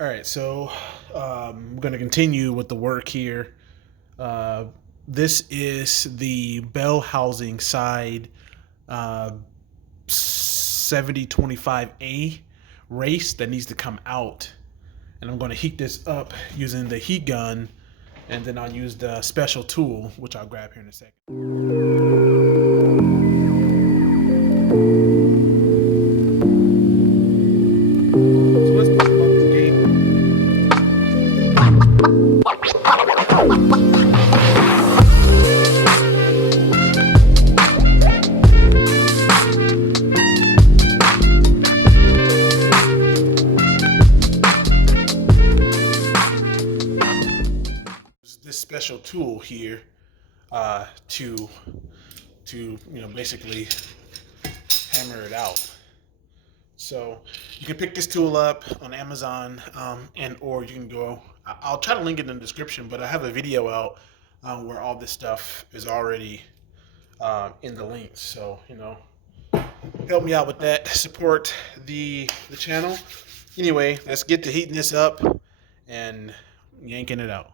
All right, so we're going to continue with the work here. Uh, this is the bell housing side 7025A race that needs to come out. And I'm going to heat this up using the heat gun, and then I'll use the special tool, which I'll grab here in a second. So let's talk about this game. This special tool here to basically hammer it out. So you can pick this tool up on Amazon, and or you can go. I'll try to link it in the description, but I have a video out where all this stuff is already in the links. So help me out with that. Support the channel. Anyway, let's get to heating this up and yanking it out.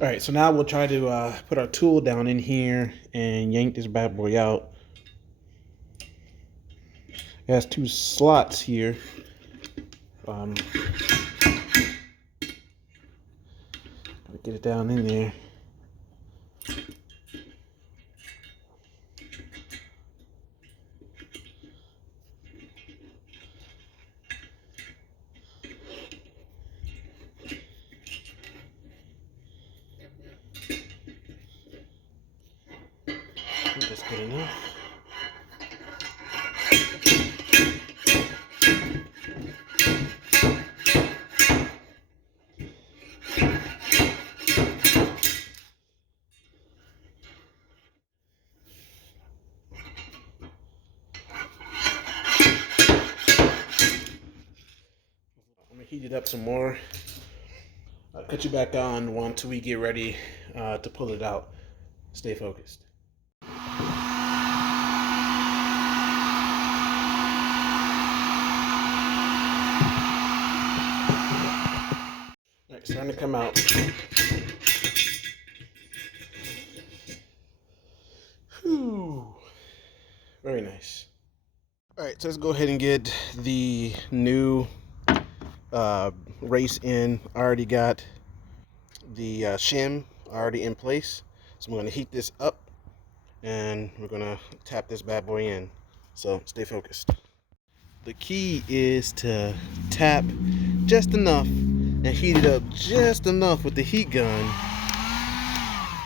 All right, so now we'll try to put our tool down in here and yank this bad boy out. It has two slots here. Get it down in there. I think that's good enough. I'm gonna heat it up some more. I'll cut you back on once we get ready to pull it out. Stay focused. All right, starting to come out. Whew. Very nice. All right, so let's go ahead and get the new race in. I already got the shim already in place. So I'm going to heat this up and we're going to tap this bad boy in. So stay focused. The key is to tap just enough and heat it up just enough with the heat gun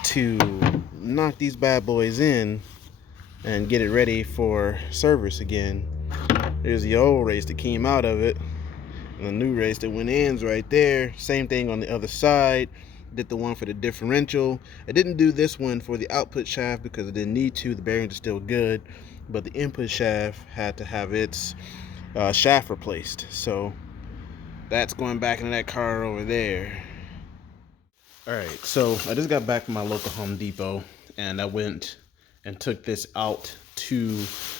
to knock these bad boys in and get it ready for service again. There's the old race that came out of it, and the new race that went in's right there. Same thing on the other side. Did the one for the differential. I didn't do this one for the output shaft because I didn't need to. The bearings are still good, but the input shaft had to have its shaft replaced. So that's going back into that car over there. All right, so I just got back from my local Home Depot, and I went and took this out to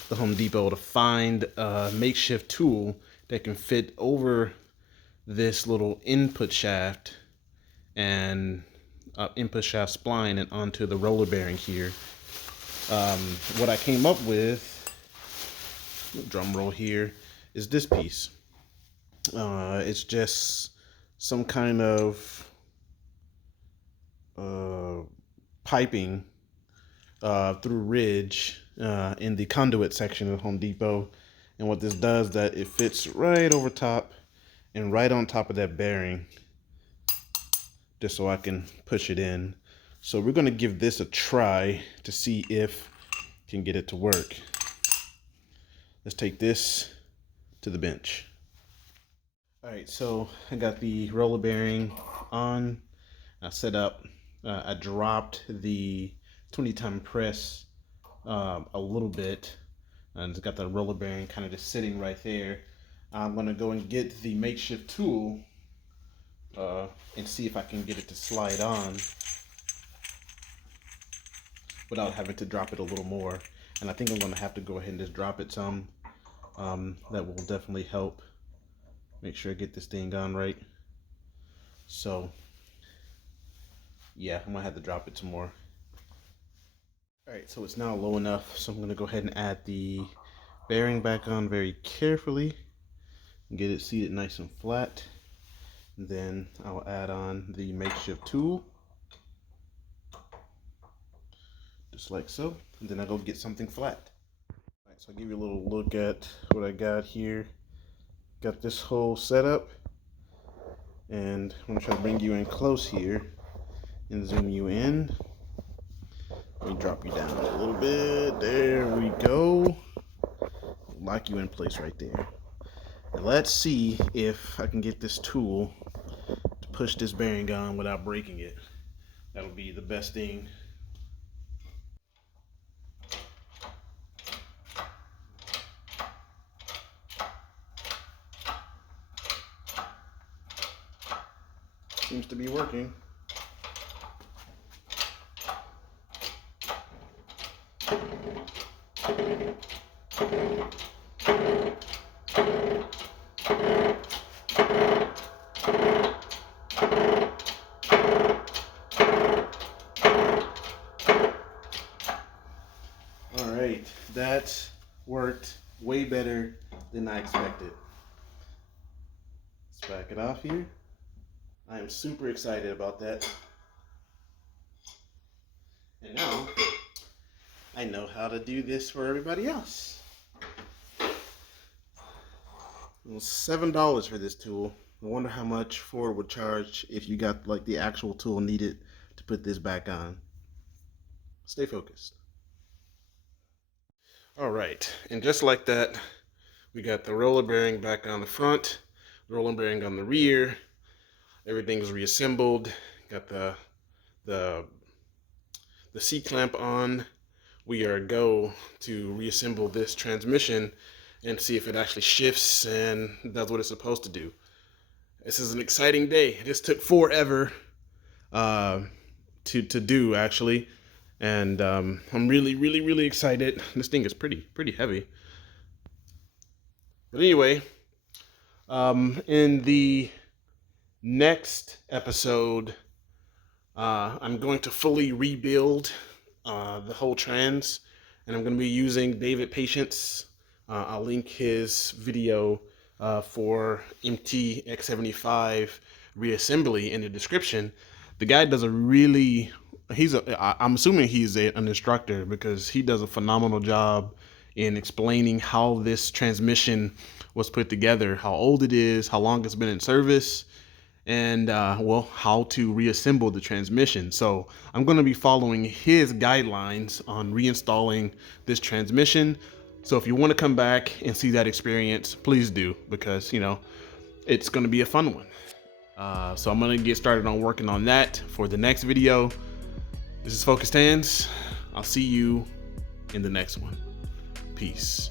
the Home Depot to find a makeshift tool that can fit over this little input shaft and input shaft spline and onto the roller bearing here. What I came up with, drum roll here, is this piece. It's just some kind of piping through ridge in the conduit section of Home Depot, and what this does, that it fits right over top and right on top of that bearing, just so I can push it in. So we're going to give this a try to see if we can get it to work. Let's take this to the bench. All right, so I got the roller bearing on. I set up, I dropped the 20-time press a little bit, and it's got the roller bearing kind of just sitting right there. I'm gonna go and get the makeshift tool and see if I can get it to slide on without having to drop it a little more. And I think I'm gonna have to go ahead and just drop it some. That will definitely help make sure I get this thing on right. So yeah, I'm gonna have to drop it some more. All right, so it's now low enough, so I'm gonna go ahead and add the bearing back on very carefully and get it seated nice and flat. And then I'll add on the makeshift tool, just like so, and then I'll go get something flat. All right, so I'll give you a little look at what I got here. Got this whole setup, and I'm gonna try to bring you in close here and zoom you in. Let me drop you down a little bit. There we go. Lock you in place right there. And let's see if I can get this tool to push this bearing on without breaking it. That'll be the best thing. Seems to be working. All right, that worked way better than I expected. Let's back it off here. I am super excited about that. And now I know how to do this for everybody else. It was $7 for this tool. I wonder how much Ford would charge if you got like the actual tool needed to put this back on. Stay focused. All right, and just like that, we got the roller bearing back on the front, roller bearing on the rear. Everything's reassembled. Got the C-clamp on. We are go to reassemble this transmission and see if it actually shifts and does what it's supposed to do. This is an exciting day. This took forever to do actually, and I'm really excited. This thing is pretty heavy. But anyway, in the next episode, I'm going to fully rebuild the whole trans, and I'm going to be using David Patience. I'll link his video for MTX-75 reassembly in the description. The guy does a really, I'm assuming he's an instructor because he does a phenomenal job in explaining how this transmission was put together, how old it is, how long it's been in service, and well, how to reassemble the transmission. So I'm going to be following his guidelines on reinstalling this transmission. So if you want to come back and see that experience, please do, because you know it's going to be a fun one. So I'm going to get started on working on that for the next video. This is Focused Hands. I'll see you in the next one. Peace.